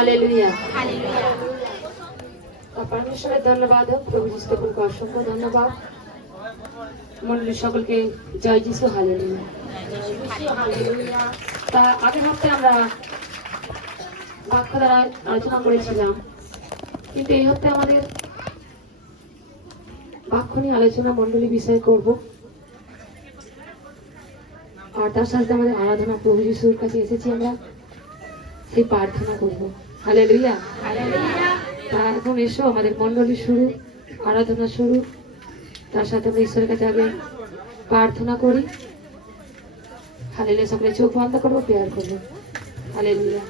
Hallelujah. পরমেশ্বরের ধন্যবাদ, প্রভু যিশুকে অসংখ্য ধন্যবাদ। মন্ডলী সকলকে জয় যিশু, হালেলুয়া। তা আগের হপ্তাহে আমরা বাক্য দ্বারা আলোচনা করেছিলাম, কিন্তু এই হপ্তাহে আমাদের বাক্য নিয়ে আলোচনা মন্ডলী বিষয়ে করব। আর তার সাথে আমাদের আরাধনা, প্রভু যিশুর কাছে এসেছি আমরা সেই প্রার্থনা করবো। হালেলুয়া। তা এখন এসো, আমাদের মন্ডলী শুরু, আরাধনা শুরু। তার সাথে আমরা ঈশ্বরের কাছে আগে প্রার্থনা করি। হালেলুয়া। সকলে চোখ বন্ধ করবো, প্রেয়ার করবো। হালেলুয়া।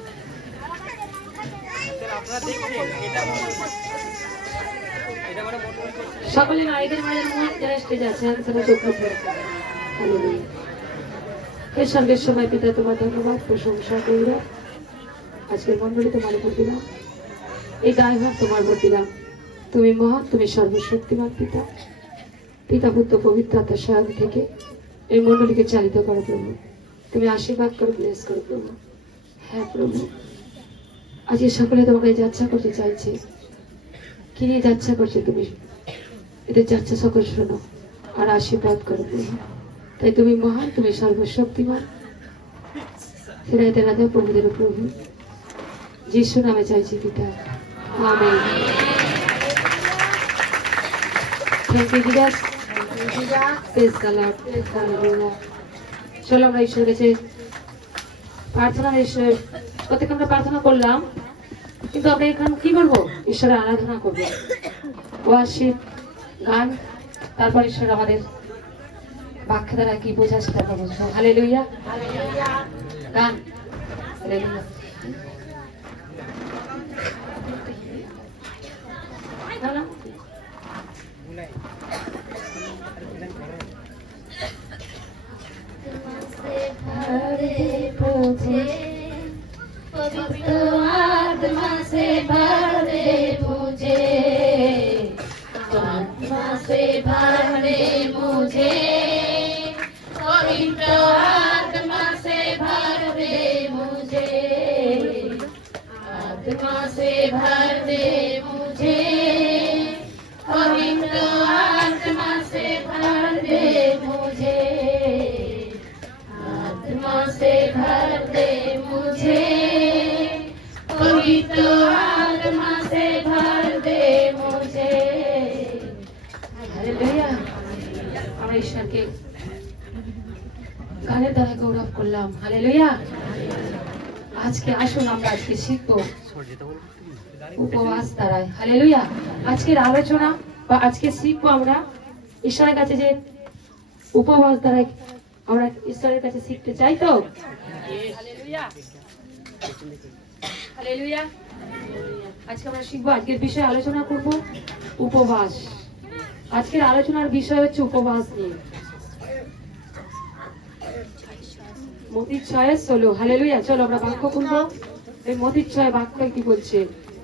সকলে নারীদের মাঝে যারা স্টেজ আছেন তারা চোখ বন্ধ করবেন। হালেলুয়া। এই সঙ্গের সময় পিতা তোমার ধন্যবাদ, প্রশংসা করি। আজকের মন্ডলী তোমার উপর দিলাম, এই দায়ভার তোমার উপর দিলাম। তুমি মহান, তুমি সর্বশক্তিমান পিতা, পিতা পুত্র পবিত্র আত্মার সহায়ক থেকে এই মন্ডলীকে চালিত করো প্রভু। তুমি আশীর্বাদ করো, ব্লেস করো প্রভু। হ্যাঁ প্রভু, আজকে সকলে তোমাকে যাচ্ছা করতে চাইছে। কি নিয়ে যাচ্ছা করছে তুমি এদের যাচ্ছা সকল শোনো আর আশীর্বাদ করো প্রভু। তাই তুমি মহান, তুমি সর্বশক্তিমান। ফেরাইতে রাধা প্রভুদের প্রভু যিশু নামে চাইছি পিতা, আমেন। Thank you Jesus, praise the Lord, praise the Lord. চলো আমরা ঈশ্বরের কাছে প্রার্থনা, ঈশ্বর প্রত্যেকে আমরা প্রার্থনা করলাম, কিন্তু আমরা এখন কি করবো? ঈশ্বরের আরাধনা করবো, ওয়ার্শিপ, গান। তারপর ঈশ্বর আমাদের বাক্য দ্বারা কি বোঝা সেটা আমরা বুঝবো। হালেলুয়া। গান। হালেলুয়া। पवित्र आत्मा से भर दे मुझे, आत्मा से भर दे मुझे, पवित्र आत्मा से भर दे मुझे, आत्मा से भर दे मुझे, पवित्र आत्मा से भर दे मुझे, आत्मा से भर दे मुझे, पवित्र आत्मा से भर दे मुझे। হালেলুয়া। আমরা ঈশ্বরকে গানের দ্বারা গৌরব করলাম। হালেলুয়া। আজকে আসুন আমরা আজকে শিখবো উপবাস দ্বারায়। হালেলুয়া। আজকের আলোচনা বা আজকে শিখবো আমরা ঈশ্বরের কাছে যে উপবাস দ্বারায় আমরা ঈশ্বরের কাছে শিখতে চাই। তো হালেলুয়া, হালেলুয়া। আজকে আমরা শিখবো, আজকের বিষয়ে আলোচনা করব উপবাস। আজকের আলোচনার বিষয় হচ্ছে উপবাস নিয়ে। মতির 6:16। হালেলুয়া। চলো আমরা বাক্য খুলবো। এই মতির 6 বাক্য কি বলছে,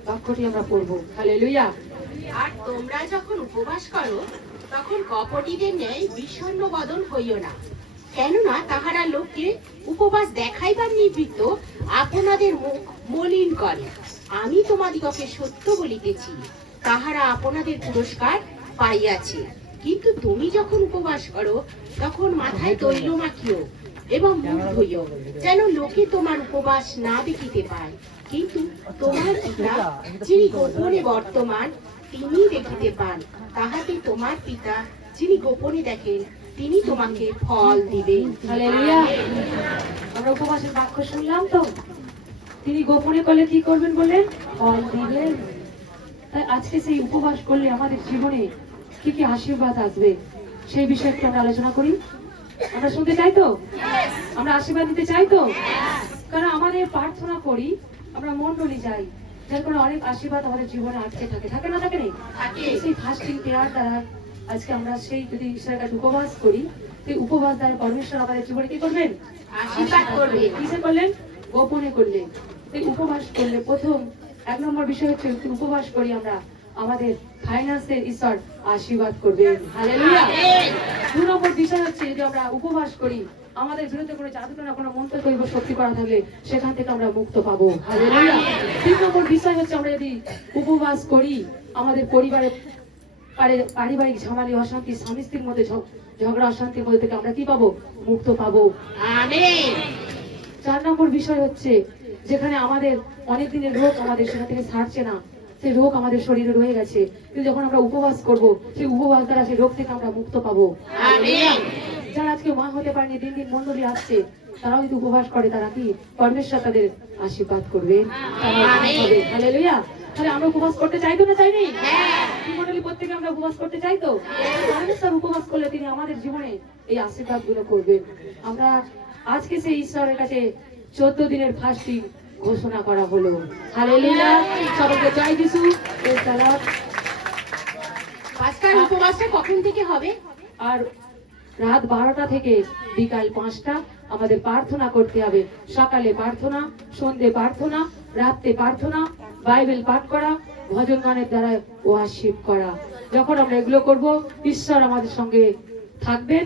বাক্যটি আমরা পড়বো। হালেলুয়া। আর তোমরা যখন উপবাস করো তখন কপটীদের ন্যায় বিষণ্ণ বদন হইও না, কেননা তাহারা লোককে উপবাস দেখাইবার নিবৃত্ত আপনাদের মুখ মলিন করে। আমি তোমাদিগকে সত্য বলিতেছি, তাহারা আপনাদের পুরস্কার পাইয়াছে। কিন্তু তুমি যখন উপবাস করো তখন মাথায় তৈল মাখিও এবং মুখ ধুইও, যেন লোকে তোমার উপবাস না দেখিতে পায়। কিন্তু তোমার পিতা যিনি গোপনে বর্তমান তিনি দেখিতে পান, তাহাতে তোমার পিতা যিনি গোপনে দেখেন তিনি তোমাকে ফল দিবেন। হালেলুয়া। আমরা উপবাসের বাক্য শুনলাম তো, তিনি গোপনে করলে কি করবেন বললেন? ফল দিবেন। তাই আজকে সেই উপবাস করলে আমাদের জীবনে কি কি আশীর্বাদ আসবে সেই বিষয়ে একটু আমরা আলোচনা করি। আমরা শুনতে চাই তো, আমরা আশীর্বাদ দিতে চাই তো, কারণ আমাদের প্রার্থনা করি, আমরা মন্ডলী যাই, যার কারণে অনেক আশীর্বাদ আমাদের জীবনে আটকে থাকে। থাকে না থাকে নেই? সেই ফাস্টিং প্রেয়ার দ্বারা আজকে আমরা সেই যদি ঈশ্বরের কাছে উপবাস করি, সেই উপবাস দ্বারা পরমেশ্বর আমাদের জীবনে কি করবেন? আশীর্বাদ করবে। কিসে করলেন? গোপনে করলেন। এই উপবাস করলে প্রথম 1 নম্বর বিষয় হচ্ছে উপবাস করি আমরা, আমাদের ফাইন্যান্সের ঈশ্বর আশীর্বাদ করবেন। হালেলুয়া। 2 নম্বর বিষয় হচ্ছে যদি আমরা উপবাস করি আমাদের বিরুদ্ধে কোনো জাদুটোনা কোনো মন্ত্র দৈব শক্তি করা থাকলে সেখান থেকে আমরা মুক্ত পাবো। হালেলুয়া। 3 নম্বর বিষয় হচ্ছে আমরা যদি উপবাস করি আমাদের পরিবারে পারিবারিক ঝামেলা অশান্তি স্বামী স্ত্রীর মধ্যে ঝগড়া অশান্তির মধ্যে থেকে আমরা কি পাবো? মুক্ত পাবো। আমেন। 4 নম্বর বিষয় হচ্ছে যেখানে আমাদের অনেক দিনের রোগ আমাদের সেখান থেকে ছাড়ছে না, সেই রোগ আমাদের শরীরে রয়ে গেছে, কিন্তু যখন আমরা উপবাস করব সেই উপবাস দ্বারা সেই রোগ থেকে আমরা মুক্ত পাবো। আমেন। যারা আজকে মা হতে পারেনি, দিন দিন মন্ডলী আসছে, তারাও যদি উপবাস করে তারা কি পরমেশ্বর তাদের আশীর্বাদ করবে। হালেলুয়া। তাহলে আমরা উপবাস করতে চাই তো না চাইনি? মন্ডলী প্রত্যেকে আমরা উপবাস করতে চাই তো? পরমেশ্বর উপবাস করলে তিনি আমাদের জীবনে এই আশীর্বাদ গুলো করবেন। আমরা আজকে সেই ঈশ্বরের কাছে 14 দিনের ফাস্টিং ঘোষণা করা হলো। হালেলুয়া। সবাইকে জয় যিশু। Praise the Lord. আজকাল উপবাসটা কখন থেকে হবে? আর রাত 12টা থেকে বিকাল 5টা আমাদের প্রার্থনা করতে হবে। সকালে প্রার্থনা, সন্ধ্যে প্রার্থনা, রাতে প্রার্থনা, বাইবেল পাঠ করা, ভজন গানের দ্বারা ওয়ার্শিপ করা। যখন আমরা এগুলো করব ঈশ্বর আমাদের সঙ্গে থাকবেন।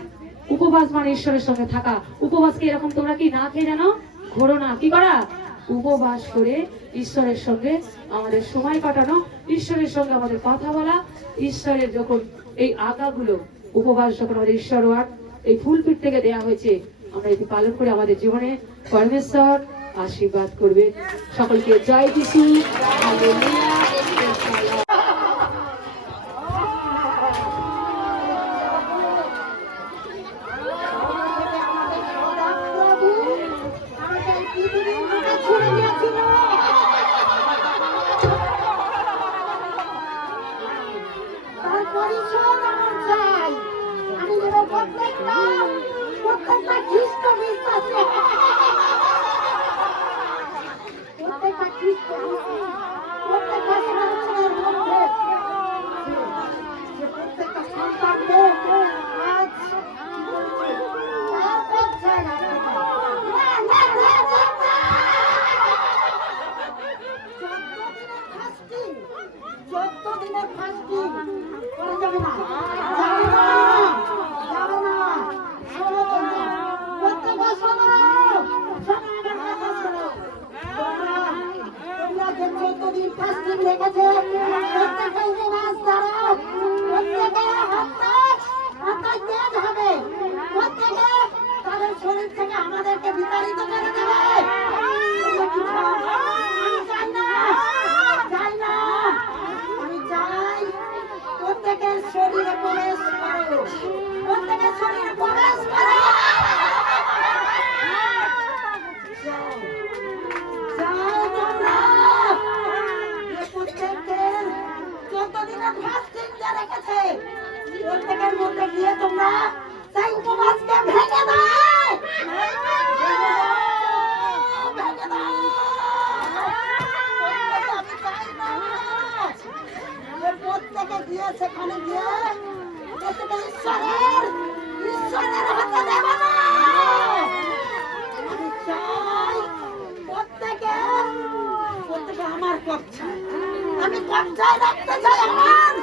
উপবাস মানে ঈশ্বরের সঙ্গে থাকা। উপবাসকে এরকম তোমরা কি না খেয়ে জানো ঘোরো না, কি করা? উপবাস করে ঈশ্বরের সঙ্গে আমাদের সময় কাটানো, ঈশ্বরের সঙ্গে আমাদের কথা বলা, ঈশ্বরের যখন এই আজ্ঞাগুলো উপবাস যখন আমাদের ঈশ্বর ওয়ার্ড এই ফুলপিঠ থেকে দেয়া হয়েছে আমরা এটি পালন করে আমাদের জীবনে পরমেশ্বর আশীর্বাদ করবে। সকলকে জয় যিশু। হালেলুয়া। আমাদেরকে বিতাড়িত করে দেবে। আমি চাই প্রত্যেকের শরীরে প্রবেশ করো, প্রত্যেকের শরীরে প্রবেশ করো। প্রত্যেকের 14 দিনের ফাস্টিং যা রেখেছে প্রত্যেকের মধ্যে গিয়ে তোমরা সেই উপবাসকে ভেঙে দাও, ভেঙে দাও। আমি চাই না প্রত্যেকে গিয়ে সেখানে গিয়ে প্রত্যেকে ঈশ্বরের হাতে দেবে না। আমি চাই প্রত্যেকে আমার কবজায়, আমি কবজায় রাখতে চাই আমার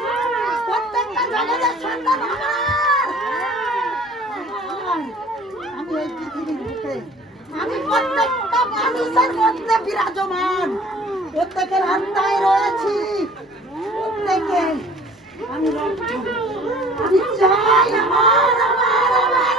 প্রত্যেকটা জগতের সন্তান আমার। আমি এই পৃথিবীর বুকে আমি প্রত্যেকটা মানুষের মধ্যে বিরাজমান, প্রত্যেকের আত্মায় রয়েছি, প্রত্যেকে আমি চাই আমার আমার আমার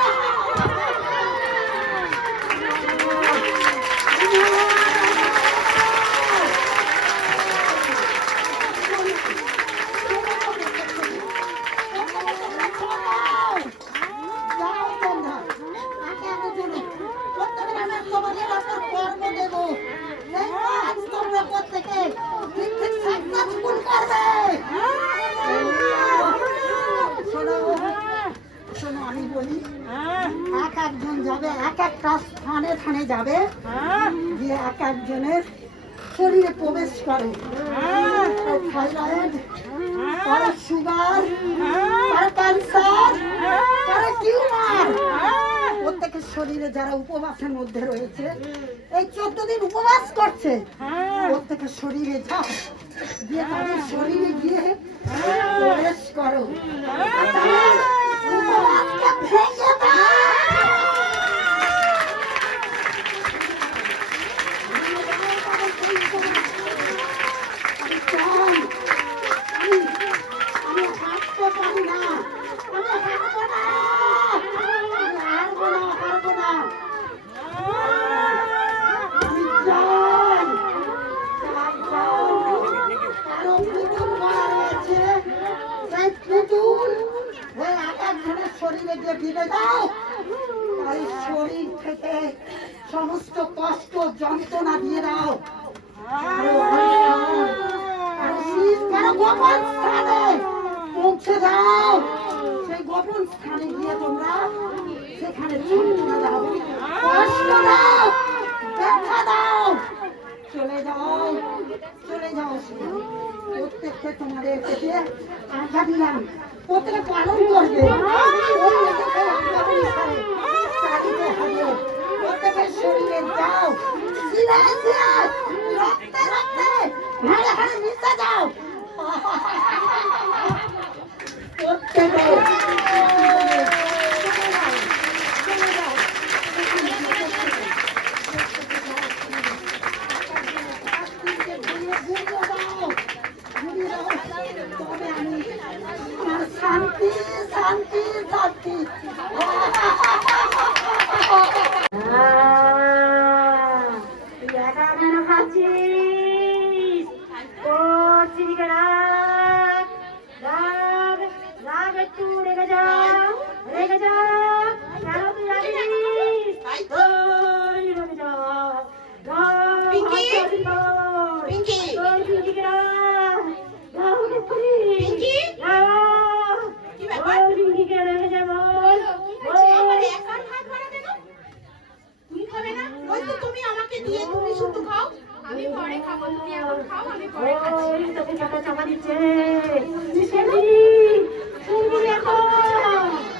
আমি বলি এক একজন যাবে এক একটা স্থানে স্থানে যাবে, গিয়ে এক একজনের শরীরে প্রবেশ করে। থাইরয়েড, কারো সুগার, কারো ক্যান্সার, কারো টিউমার, প্রত্যেকের শরীরে যারা উপবাসের মধ্যে রয়েছে এই 14 দিন উপবাস করছে প্রত্যেকের শরীরে যাও, গিয়ে তাদের শরীরে গিয়ে প্রবেশ করো, উপবাসকে ভেঙে দাও। সমস্ত কষ্ট যন্ত্রণা দিয়ে দাও। কারো গোপন স্থানে পৌঁছে দাও। সেই গোপন স্থানে গিয়ে তোমরা সেখানে যন্ত্রণা দাও, কষ্ট দাও, ব্যথা দাও। চলে যাও, চলে যাও। প্রত্যেককে তোমাদের থেকে আশা দিলাম, প্রত্যেকে পালন করবে। চালিতে হবে প্রত্যেকের শরীরে যাও, শিরায় শিরায়, রক্তে রক্তে, হাড়ে হাড়ে মিশে যাও। প্রত্যেকে শান্তি শান্তি শান্তি। তুই একা কেন খাচ্ছিস? করছিস কেন? রাগ রাগ, একটু রেগে যা, রেগে যা। কেন তুই রাগিস? ওই রেগে যা। পিঙ্কি, পিঙ্কি, পিঙ্কি কেন? পিঙ্কি, কি ব্যাপার? পিঙ্কি কেন রেগে যাবো? আমার একার হাত ধরা কেন? তুমি খাবে না? ওই তো তুমি আমাকে দিয়ে তুমি শুধু খাও। আমি পরে খাবো, তুমি এখন খাও, আমি পরে খাচ্ছি। ওই তোকে টাকা চাপা দিচ্ছে।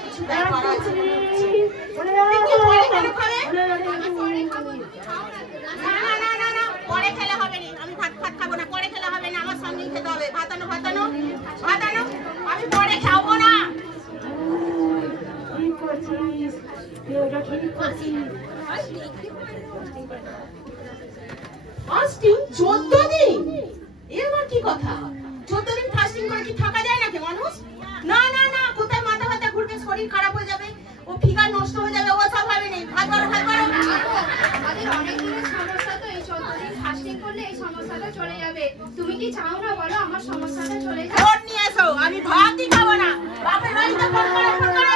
কিছু ব্যাপার আছে। পিঙ্কি, পরে কেন খাবে? আমি পরে খাবো, তুমি খাও না। না না না না না, পরে খেলে হবে না। আমি ভাত ভাত খাবো না, পরে খেলে হবে না। আমার সঙ্গেই খেতে হবে। ভাতানো ভাতানো ভাতানো, আমি পরে খাবো না। ঠিক করছিস, তুই ওটা ঠিক করছিস। ফাস্টিং 14 দিন? এ আবার কি কথা? 14 দিন ফাস্টিং করে কি থাকা যায় নাকি মানুষ? না না না, কোথায় মাথা ব্যথা ঘুরবে, শরীর খারাপ হয়ে যাবে, ও ফিগার নষ্ট হয়ে যাবে, ও সব হবে না। ভাত বাড়ো, ভাত বাড়ো। আমাদের অনেক দিনের সমস্যা, তো এই 14 দিন ফাস্টিং করলে এই সমস্যাটা চলে যাবে। তুমি কি চাও না বলো আমার সমস্যাটা চলে যাবে? ফোন নিয়ে এসো, আমি ভাতই খাবো না। বাপের বাড়িতে ফোন করে ফোন করে,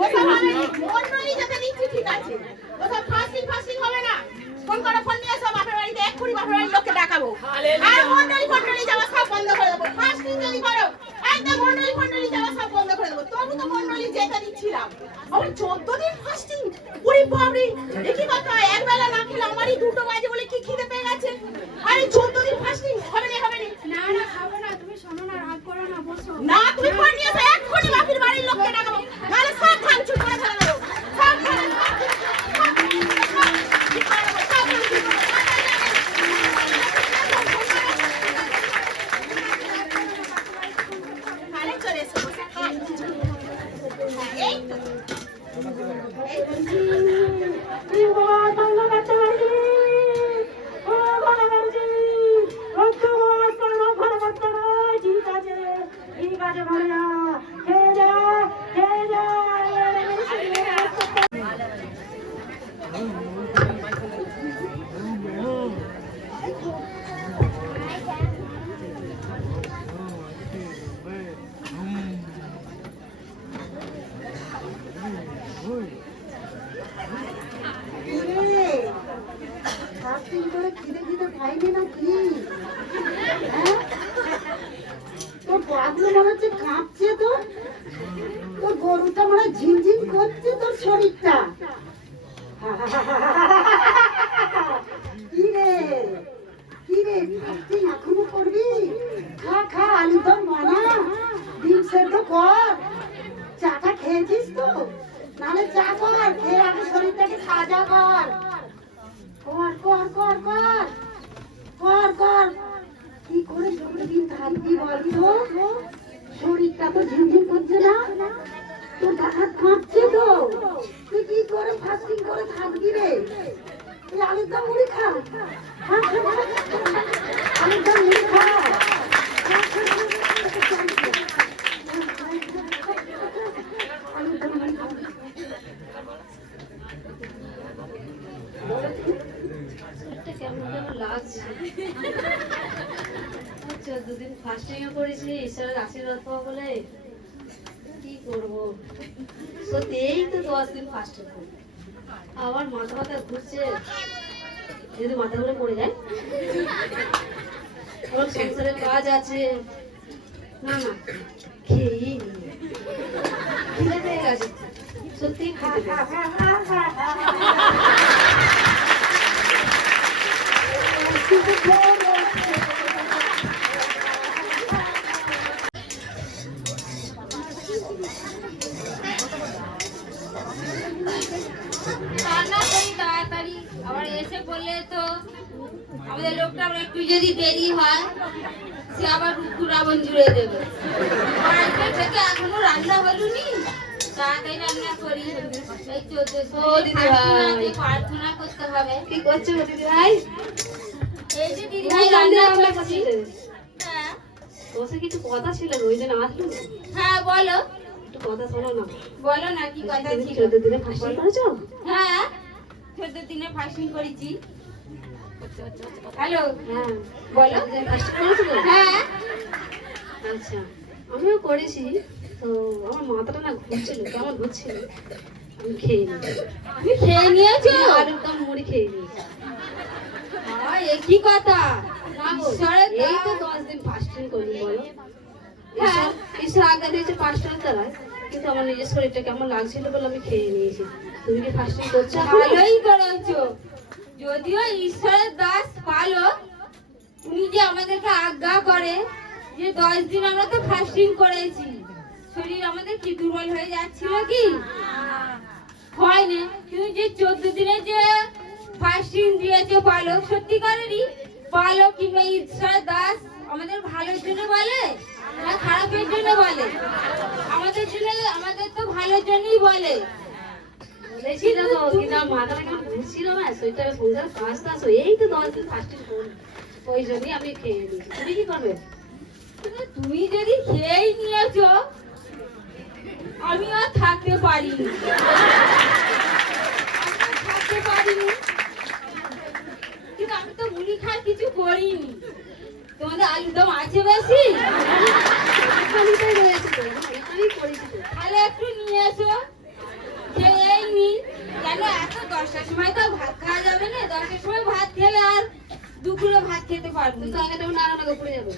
ও সব হবে না। ফোন নই যেতে দিচ্ছি, ঠিক আছে। ও সব ফাস্টিং ফাস্টিং হবে না। ফোন করে, ফোন নিয়ে এসো বাপের বাড়িতে, এক্ষুনি বাপের বাড়ির লোককে ডাকাবো। আর মন্ডলী যাওয়া সব বন্ধ করে দেবো। ফাস্টিং যদি করো, একদম মন্ডলী যাওয়া সব বন্ধ করে দেবো। তবু তো মন্ডলী যেতে দিচ্ছিলাম। আবার 14 দিন ফাস্টিং? ওরে বাবরে, একই কথা। একবেলা না খেলে আমারই 2টো বাজে বলে কি খিদে পেয়ে গেছে। আরে 14 দিন ফাস্টিং হবে না, হবে না। না না, খাবো না। তুমি শোনো না, রাগ করো না, বসো। না, তুমি ফোন নিয়ে এসো, এক্ষুনি বাপের বাড়ির লোককে ডাকাবো। নাহলে সব ভাঙচুর করে ফেলে দেবো। সব ভাঙচুর, সব ঠিক করে দেবো, সব ভাঙচুর করে দেবো। আরে চলে এসো, বসে খাও। এই তো, এই তো। খিদে পাইনি নাকি? হ্যাঁ? তোর বাবলু মনে হচ্ছে কাঁপছে, তোর গরুটা মনে হয় ঝিমঝিম করছে তোর শরীরটা। কি রে ফাস্টিং এখনো করবি? খা খা, আলুর দম বানা, ডিম সেদ্ধ কর। চাটা খেয়েছিস তো? নাহলে চা কর, খেয়ে আগে শরীরটাকে তাজা কর। কর কর কর কর কর কর। কি করে 14 দিন থাকবি বলতো? শরীরটা তো ঝিমঝিম করছে না? তোর হাত কাঁপছে তো? তুই কি করে ফাস্টিং করে থাকবি রে? তুই আলুর দম মুড়ি খা, আলুর দম মুড়ি খা। কেমন কেমন লাগছে। 14 দিন ফাস্টিং করেছি ঈশ্বরের আশীর্বাদ পাবো বলে। কি করবো, সত্যি এই তো 10 দিন ফাস্টিং করবো। আমার মাথা মাথা ঘুরছে, যদি মাথা ঘুরে পড়ে যায়। আমার সংসারের কাজ আছে। না না, খেয়েই নি, খিদে পেয়ে গেছে, সত্যি খেতে পেয়ে গেছে। রান্না করি তাড়াতাড়ি, আবার এসে বললে তো আমাদের লোকটা আবার একটু যদি দেরি হয় সে আবার রুকু রাবণ জুড়ে দেবে। বাড়িতে থেকে এখনো রান্না হলুনি, তাড়াতাড়ি রান্না করি। এই 1400 প্রার্থনা করতে হবে। কি করছো দিদি ভাই? এই যে দিদি ভাই রান্না করছি। হ্যাঁ, তোর সাথে কিছু কথা ছিল, ওই জন্য আসলো। হ্যাঁ বলো, একটু কথা শোনো না। বলো না কি কথা তুমি ছিল। 14 দিনে ফাস্টিং করেছো? হ্যাঁ 14 দিনে ফাস্টিং করেছি। হ্যালো, হ্যাঁ, বলো। ফাস্টিং করেছো তো? হ্যাঁ আচ্ছা, আমিও করেছি। তো আমার মাথাটা না ঘুরছিল, কেমন ঘুরছিল, আমি খেয়ে নিই। তুমি খেয়ে নিয়েছো? আলুর দম মুড়ি খেয়ে নিয়েছি। একই কথা। না গো, ঈশ্বরের এই তো দান। 10 দিন ফাস্টিং করি, বলো। হ্যাঁ। ঈশ্বর আজ্ঞা দিয়েছে পাঁচটার দ্বারায়, কিন্তু আমার নিজের শরীরটা কেমন লাগছিল বলে আমি খেয়ে নিয়েছি। তুমি কি ফাস্টিং করছো? ভালোই করেছো। যদিও ঈশ্বরের দাস পালো, তুমি যে আমাদেরকে আজ্ঞা করে যে 10 দিন আমরা তো ফাস্টিং করেছি, শরীর আমাদের কি দুর্বল হয়ে যাচ্ছিল কি? হয়নি। তুমি যে 14 দিনে যে ফাস্টিং দিয়েছো পালো, সত্যিকারেরই পালো কিংবা ঈশ্বরের দাস আমাদের ভালোর জন্য বলে না খারাপের জন্য বলে? আমাদের জন্য, আমাদের তো ভালোর জন্যই বলে। বলেছিল তো, কিন্তু আমার মাথাটা কেমন ঘুরছিল না, শরীরটা সংসার কাজ টাজ, এই তো 10 দিন ফাস্টিং করি, ওই জন্যই আমি খেয়ে নিয়েছি। তুমি কি করবে? কিন্তু তুমি যদি খেয়েই নিয়েছো, আমি আর থাকতে পারিনি। থাকতে পারিনি, কিন্তু আমি তো মুড়ি খাওয়ার কিছু করিনি। তোমাদের আলুর দম আছে বেশি? এখানেই রয়েছে তো, এখানেই করেছি তো। তাহলে একটু নিয়ে এসো, খেয়েই নি। কেন এত 10টার সময় তো ভাত খাওয়া যাবে না, 10টার সময় ভাত খেলে আর দুপুরে ভাত খেতে পারবো তুমি তো না। আগে তেমন নাড়া নাড়া পড়ে যাবে।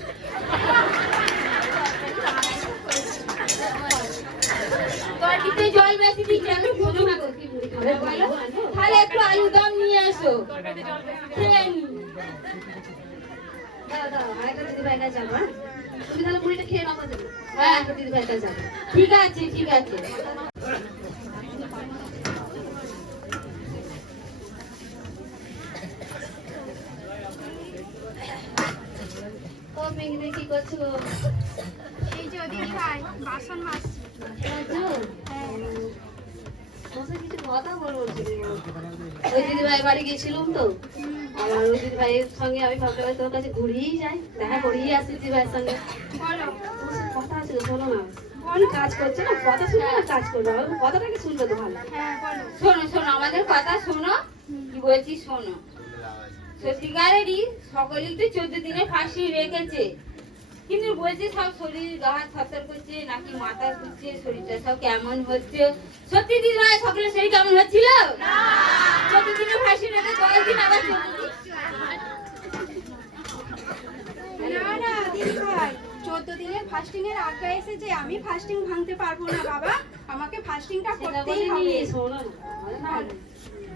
বাটিতে জল বেশি দিচ্ছি, আমি শোনো না গো, কি মুড়ি খাবে বলো? তাহলে একটু আলুর দম নিয়ে এসো, খেয়ে নি। দাঁড়াও, দাঁড়াও, আরেকটা দিদিভাইয়ের কাছে যাবো, হ্যাঁ? তুমি তাহলে মুড়িটা খেয়ে নাও তো। হ্যাঁ একটা দিদিভাইয়ের কাছে যাবো। ঠিক আছে, ঠিক আছে। ও মেঘিদি, কি করছো গো? এই যে দিদি ভাই বাসন মাজছি। আছো? তোমার কিছু কথা বলবো ছিল। ওই দিদিভাই বাড়ি গেছিলাম তো, আবার ওই দিদিভাইয়ের সঙ্গে আমি ভাবলাম তোর কাছে ঘুরিয়েই যাই, দেখা করিয়ে আসি দিদিভাইয়ের সঙ্গে। বলো। তোমার সাথে কথা আছে, শোনো না। অনেক কাজ করছে না, কথা শুনবে না কাজ করবে, আমার কথাটাকে শুনবে তো ভালো। হ্যাঁ বলো। শোনো শোনো, আমাদের কথা শোনো, কি বলছি শোনো। সত্যিকারেরই সকলেই তো 14 দিনে ফাঁসি রেখেছে, কিন্তু বলছে সব শরীর গা হাত থরথর করছে, নাকি মাথা ঘুরছে, শরীরটা সব কেমন হচ্ছে। সত্যি দিন ভাই সকলের শরীর কেমন হচ্ছিল? 14 দিনে ফাঁসি রেখে 10 দিন আবার 14 দিন। না না দিদি ভাই, 14 দিনের ফাস্টিং এর আজ্ঞা এসেছে, আমি ফাস্টিং ভাঙতে পারবো না বাবা, আমাকে ফাস্টিংটা সেটা করতেই বলে হবে। নিয়ে শোনো না,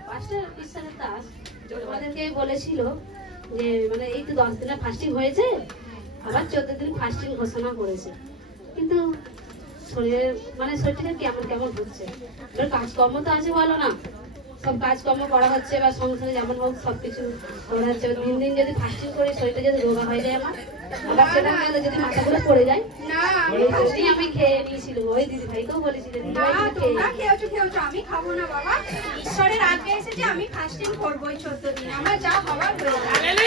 পাঁচটা ঈশ্বরের দাস আমাদেরকে বলেছিল যে মানে এই তো 10 দিনের ফাস্টিং হয়েছে, আবার 14 দিন ফাস্টিং ঘোষণা করেছে, কিন্তু শরীরের মানে শরীরটা কেমন কেমন হচ্ছে। এবার কাজকর্ম তো আছে বলো না, সব কাজকর্ম করা হচ্ছে বা সংসারে যেমন হোক সবকিছু করা হচ্ছে। এবার দিন দিন যদি ফাস্টিং করি শরীরটা যদি রোগা হয়ে যায় আমার, আবার সেটা গেলে যদি মাথা ঘুরে পড়ে যায়, না এই জন্যই আমি খেয়ে নিয়েছিলাম। ওই দিদি ভাইকেও বলেছি যে দিদি না, ভাই তুমি খেয়ে তোমরা নিও। খেয়েছো, আমি খাবো না বাবা। ঈশ্বরের আজ্ঞা এসেছে, আমি ফাস্টিং করবোই 14 দিন, আমার যা হওয়ার হয়ে যাবে।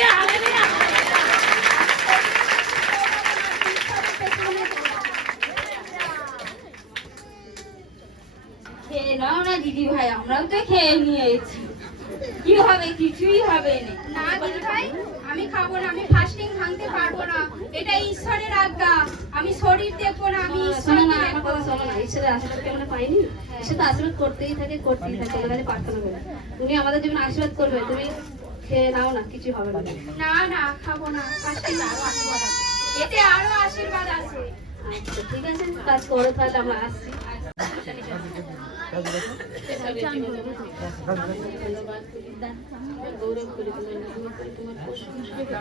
খেয়ে নাও না দিদি ভাই, আমরাও তো খেয়ে নিয়েছি, কি হবে? কিছুই হবে না। না দিদি ভাই, আমি খাবো না, আমি ফাস্টিং ভাঙতে পারবো না। এটা ঈশ্বরের আজ্ঞা। আমি শরীর দেখবো না, আমি শোনো না, ঈশ্বরকে আমার দেখবো। কথা শোনো না। ঈশ্বরের আশীর্বাদ কেমন পাইনি? সে তো আশীর্বাদ করতেই থাকে, করতেই থাকে। তোমার কাছে প্রার্থনা করে তুমি আমাদের জীবনে আশীর্বাদ করবে। তুমি খেয়ে নাও না, কিছু হবে না। না না, খাবো না। ফাস্টিং আরো আশীর্বাদ আছে, এতে আরো আশীর্বাদ আছে। আচ্ছা ঠিক আছে, কাজ করো তাহলে, আমরা আসছি। গৌরব করি তোমার নাম, করি তোমার প্রশংসা করি।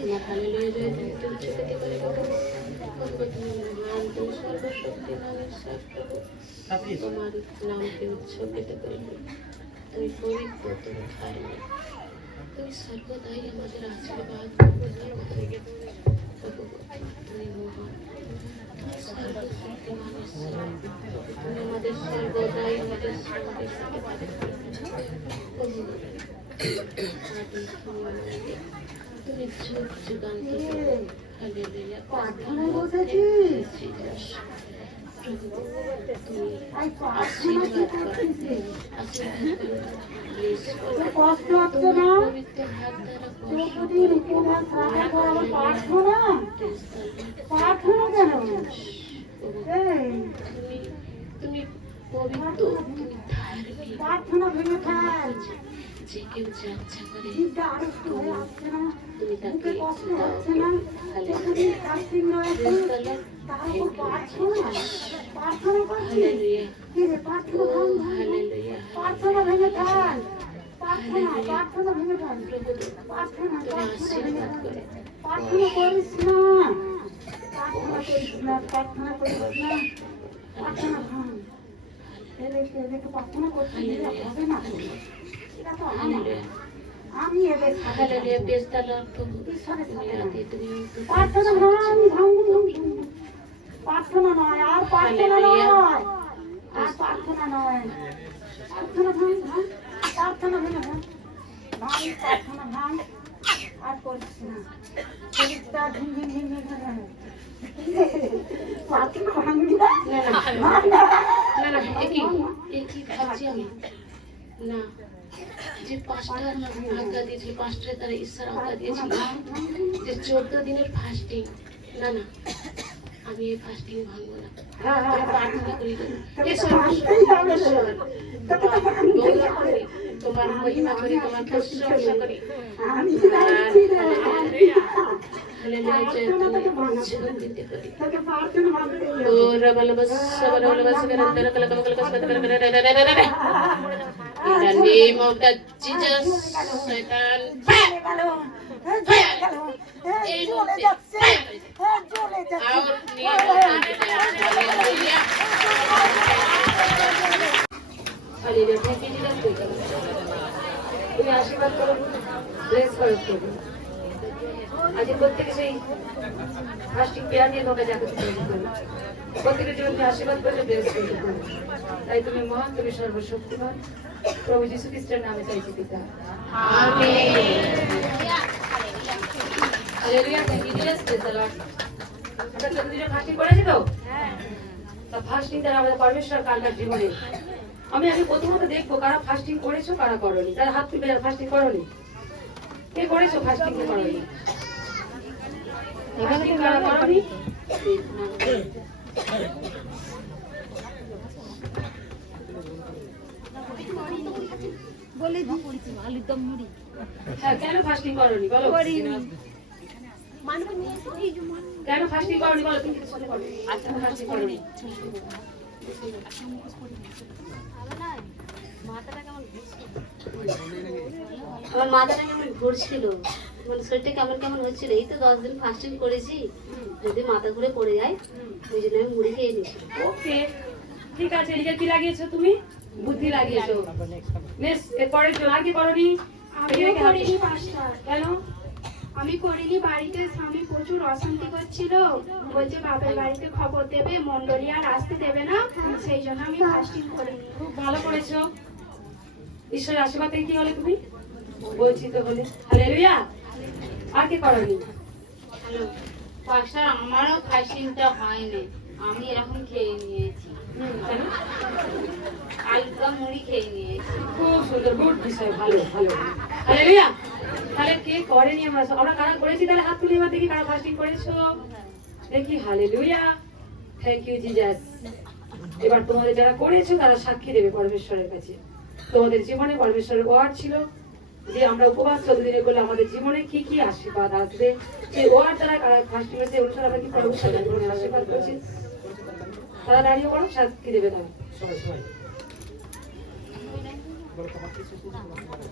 তোমার হালেলুয়া জয়, তুমি ছোটতে করে ভগবত মহান, তুমি সর্বশক্তিমানের সর্বপ্রভু। তোমার নামকে উৎসর্গিত করি। তুমি পবিত্র, তুমি ধার্মিক, তুমি সর্বদাই আমাদের আশীর্বাদ। তুমি মহান, তুমি সর্বশক্তিমানের সর্বপ্রভু। তুমি আমাদের সর্বদাই আমাদের সঙ্গে সাথে পারে। তুমি যুগ যুগান্তর হালেলুয়া। প্রার্থনায় বসেছিস? তুমি এই প্রার্থনা কি করছিস? তোর কষ্ট হচ্ছে না? চোদ্দদিন উপবাস রাখার পর আবার প্রার্থনা? প্রার্থনা কেন? এই, তুমি পবিত্র, তুমি ধার্মিক। প্রার্থনা ভেঙে ফেল। যে কেউ যা ইচ্ছা করে জিভটা আড়ষ্ট হয়ে আসছে না? তুমি তাকে বুকে কষ্ট দাও। হচ্ছে না? চোদ্দদিন ফাস্টিং রয়েছে, তার উপর প্রার্থনা? প্রার্থনা করছিস? হালেলুয়া, কি রে, প্রার্থনা ভাঙ, হালেলুয়া। প্রার্থনা ভেঙে ফেল। প্রার্থনা, প্রার্থনা ভেঙে ফেল। প্রার্থনা, তুমি প্রার্থনা ভেঙে আশীর্বাদ ফেল। করে প্রার্থনা করিস না, প্রার্থনা করিস না, প্রার্থনা করিস না, প্রার্থনা ভাঙ। এদেরকে প্রার্থনা করতে দিলে হবে না। এটা তো আমার। আমি এদের সাথে হালেলুয়া, প্রেজ দ্য লর্ড প্রভু। ঈশ্বরের তুমি সাথে আদি, তুমি অন্ত। প্রার্থনা ভাঙ, ভাঙ, ভাঙ। প্রার্থনা নয়, আর প্রার্থনা নয়, আর প্রার্থনা নয়। প্রার্থনা ভাঙ, ভাঙ, প্রার্থনা ভেঙে ভাঙ, ভাঙ, প্রার্থনা ভাঙ, আর করিস না। শরীরটা ঝিম ঝিম ঝিম ঝিম করে। প্রার্থনা ভাঙবি না? ভাঙ না। না না, একই ভাবছি আমি। না, যে পাঁচটা আজ্ঞা দিয়েছিল, পাঁচটায় তারা ঈশ্বর আজ্ঞা দিয়েছিল যে 14 দিনের ফাস্টিং। না না, আমি এই ফাস্টিং ভাঙবো না। হ্যাঁ, হ্যাঁ, আমি হ্যাঁ। প্রার্থনা করি তো। তোকে ঈশ্বর, তো ভাঙতেই হবে রে। ঈশ্বর, তোকে তো ভাঙতেই গৌরব হবে। করি, তোমার মহিমা করি, তোমার প্রশংসা করি। আমি জানছি রে। হালেলুয়া, জয়, তুমি উৎসর্গিত করি। তোকে প্রার্থনা ভাঙতেই হবে। In the name of the Jesus, Satan, fire! চলে যাচ্ছে, চলে যাচ্ছে। Out, name of the Hallelujah. Hallelujah. Thank you, Jesus. তুমি আশীর্বাদ করো, ব্লেস করো প্রভু। আজ প্রত্যেকে সেই ফাস্টিং পেয়ার নিয়ে তোমাকে জাগতে চাই। প্রত্যেকের জীবনকে আশীর্বাদ করে ব্লেস করতে পারো। তাই তুমি মহান, তুমি সর্বশক্তিমান। প্রভু যীশু খ্রিস্টের নামে চাইছি পিতা, আমেন। হালেলুয়া, thank you Jesus, praise the Lord. আমরা 14 দিনের ফাস্টিং করেছি তো? তা ফাস্টিং দ্বারা আমাদের পরমেশ্বর কালকার জীবনে আমি আগে প্রথমত দেখবো কারা ফাস্টিং করেছো, কারা করোনি। তারা হাত তুলবে যারা ফাস্টিং করোনি। কে করেছো ফাস্টিং, কে করোনি? ফাস্টিং কারা করোনি? হ্যাঁ, কেন ফাস্টিং করোনি বলো? কেন ফাস্টিং করোনি বলো? তুমি কিছু বলো। আচ্ছা, ফাস্টিং করোনি। আমার মাথাটা কেমন ঘুরছিল, মানে শরীরটা কেমন কেমন হচ্ছিল। এই তো 10 দিন ফাস্টিং করেছি, যদি মাথা ঘুরে পড়ে যায় ওই জন্য আমি মুড়ি খেয়ে নিয়েছি। ওকে, ঠিক আছে। এদিকে কি লাগিয়েছো তুমি? বুদ্ধি লাগিয়েছো। বেশ, এরপরে আর কি করোনি? আমিও করিনি পাস্টার। কেন? আমি করিনি, বাড়িতে স্বামী প্রচুর অশান্তি করছিল, বলছে বাপের বাড়িতে খবর দেবে, মন্ডলী আর আসতে দেবে না, সেই জন্য আমি ফাস্টিং করিনি। খুব ভালো করেছো। ঈশ্বরের আশীর্বাদ থেকে কি হলে তুমি? বঞ্চিত হলে। হালেলুয়া। আর কি করোনি? হ্যালো পাস্টার, আমারও ফাস্টিংটা হয়নি। আমি এরকম খেয়ে নিয়েছি। কেন? হালকা মুড়ি খেয়ে নিয়েছি। খুব সুন্দর, গুড বিষয়, ভালো ভালো। হালেলুয়া। তাহলে কে করেনি? আমরা কারা করেছি? তাহলে হাত তুলে এবার দেখি কারা ফাস্টিং করেছো, দেখি। হালেলুয়া, থ্যাংক ইউ জিজাস। এবার তোমাদের যারা করেছো তারা সাক্ষী দেবে পরমেশ্বরের কাছে। তোমাদের জীবনে পরমেশ্বরের ওয়ার্ড ছিল যে আমরা উপবাস 14 দিনে করলে আমাদের জীবনে কি কি আশীর্বাদ আসবে, সেই ওয়ার্ড দ্বারা কারা ফাস্টিং করেছে অনুসারে আমরা কি পরমেশ্বরের জীবনে আশীর্বাদ করেছি। তারা দাঁড়িয়ে পড়ো, সাক্ষী দেবে তারা।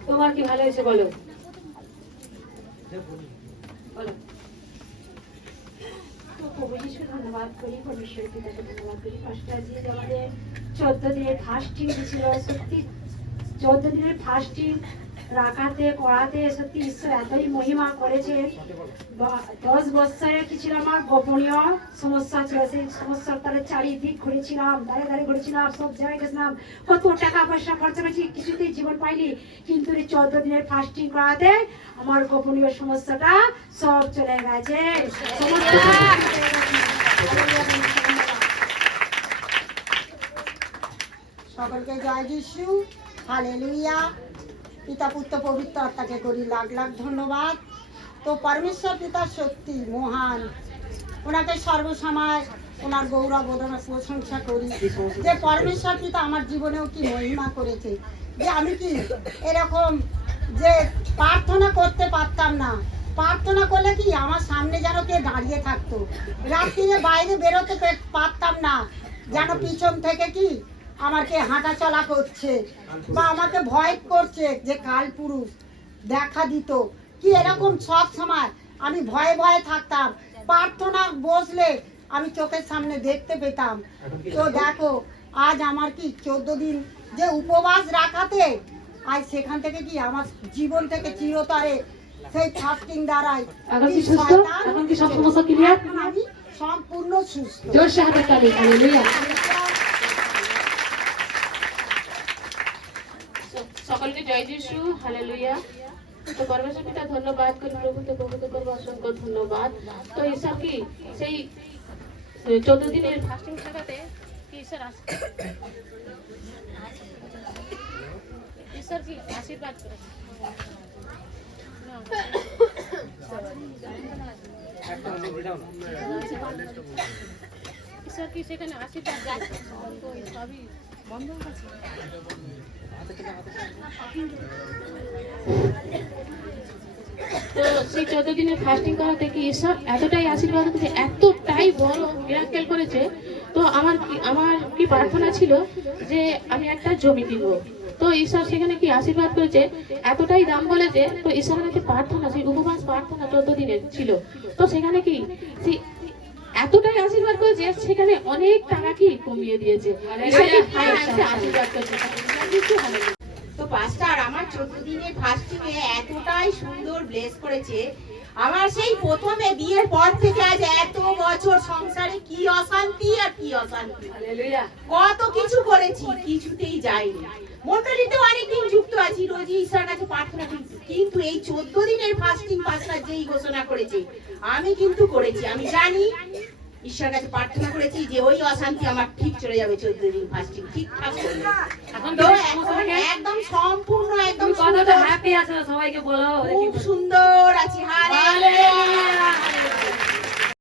তোমার কি ভালো হয়েছে বলো, বলো। তো প্রভু যিশুকে ধন্যবাদ করি, পরমেশ্বর পিতাকে ধন্যবাদ করি। পাঁচটা যে আমাদের 14 দিনের ফাস্টিং ছিল, সত্যি 14 দিনের ফাস্টিং রাখাতে করাতে সত্যি ঈশ্বর এতই মহিমা করেছে। 10 বছরের কি ছিল আমার গোপনীয় সমস্যা ছিল, সেই সমস্যার তারে চারিদিক ঘুরেছিলাম, দাঁড়ে দাঁড়িয়ে ঘুরেছিলাম, সব জায়গায় গেছিলাম, কত টাকা পয়সা খরচা করেছি, কিছুতেই জীবন পাইনি। কিন্তু এই 14 দিনের ফাস্টিং করাতে আমার গোপনীয় সমস্যাটা সব চলে গেছে। সকলকে জয় যিশু, হালেলুয়া। পিতা পুত্র পবিত্র আত্মাকে করি লাখ লাখ ধন্যবাদ। তো পরমেশ্বর পিতা সত্যি মহান, ওনাকে সর্বসময় ওনার গৌরব ওনার প্রশংসা করি যে পরমেশ্বর পিতা আমার জীবনেও কি মহিমা করেছে, যে আমি কি এরকম যে প্রার্থনা করতে পারতাম না, প্রার্থনা করলে কি আমার সামনে যেন কে দাঁড়িয়ে থাকতো, রাত্রিরে বাইরে বেরোতে পারতাম না, যেন পিছন থেকে কি আমাকে হাঁটা চলা করছে বা আমাকে ভয় করছে যে কাল পুরুষ দেখা দিত কি, এরকম সব সময় আমি ভয়ে ভয়ে থাকতাম। প্রার্থনা বসলে আমি চোখের সামনে দেখতে পেতাম। তো দেখো আজ আমার কি 14 দিন যে উপবাস রাখাতে আজ সেখান থেকে কি আমার জীবন থেকে চিরতরে সেই ফাস্টিং দ্বারাই এখন কি সুস্থ? এখন কি সব সমস্যা ক্লিয়ার? আমি সম্পূর্ণ সুস্থ। জোরসে হাতে তালি। হালেলুয়া। সকলকে জয় যিশু, হালেলুয়া। তো পরমেশ্বর পিতা ধন্যবাদ করি, প্রভুকে করবো অসংখ্য ধন্যবাদ। তো ঈশ্বর কি সেই 14 দিনের ফাস্টিং থাকাতে কি ঈশ্বর কি আশীর্বাদ করেছে? ঈশ্বর কি সেখানে আশীর্বাদ দিয়েছে? তো সবই বন্ধ আছে। তো সেই 14 দিনের ফাস্টিং করা থেকে ঈশ্বর এতটাই আশীর্বাদ করেছে, এতটাই বড় মিরাকেল করেছে। তো আমার কি প্রার্থনা ছিল যে আমি একটা জমি কিনবো। তো ঈশ্বর সেখানে কি আশীর্বাদ করেছে, এতটাই দাম বলেছে। তো ঈশ্বরের কাছে প্রার্থনা, সেই উপবাস প্রার্থনা 14 দিনের ছিল। তো সেখানে কি সেই এতটাই আশীর্বাদ করেছে, সেখানে অনেক টাকা কি কমিয়ে দিয়েছে। আশীর্বাদ করেছে। তো পাস্টার আমার 14 দিনের ফাস্টিং এ এতটাই সুন্দর ব্লেস করেছে। আমার সেই প্রথমে বিয়ের পর থেকে আজ এত বছর সংসারে কি অশান্তি আর কি অশান্তি, হালেলুয়া। কত কিছু করেছি, কিছুতেই যাইনি। মন্ডলীতে অনেকদিন যুক্ত আছি, রোজই ঈশ্বরের কাছে প্রার্থনা করি, কিন্তু এই 14 দিনের ফাস্টিং পাস্টার যেই ঘোষণা করেছে আমি কিন্তু করেছি। আমি জানি ঈশ্বরের কাছে প্রার্থনা করেছি যে ওই অশান্তি আমার ঠিক চলে যাবে 14 দিন ফাস্টিং ঠিকঠাক চলে যাবে। এখন তো তো এখন একদম সম্পূর্ণ একদম তুমি কতটা হ্যাপি আছো সবাইকে বলো। খুব সুন্দর আছি। হালেলুয়া। হালেলুয়া।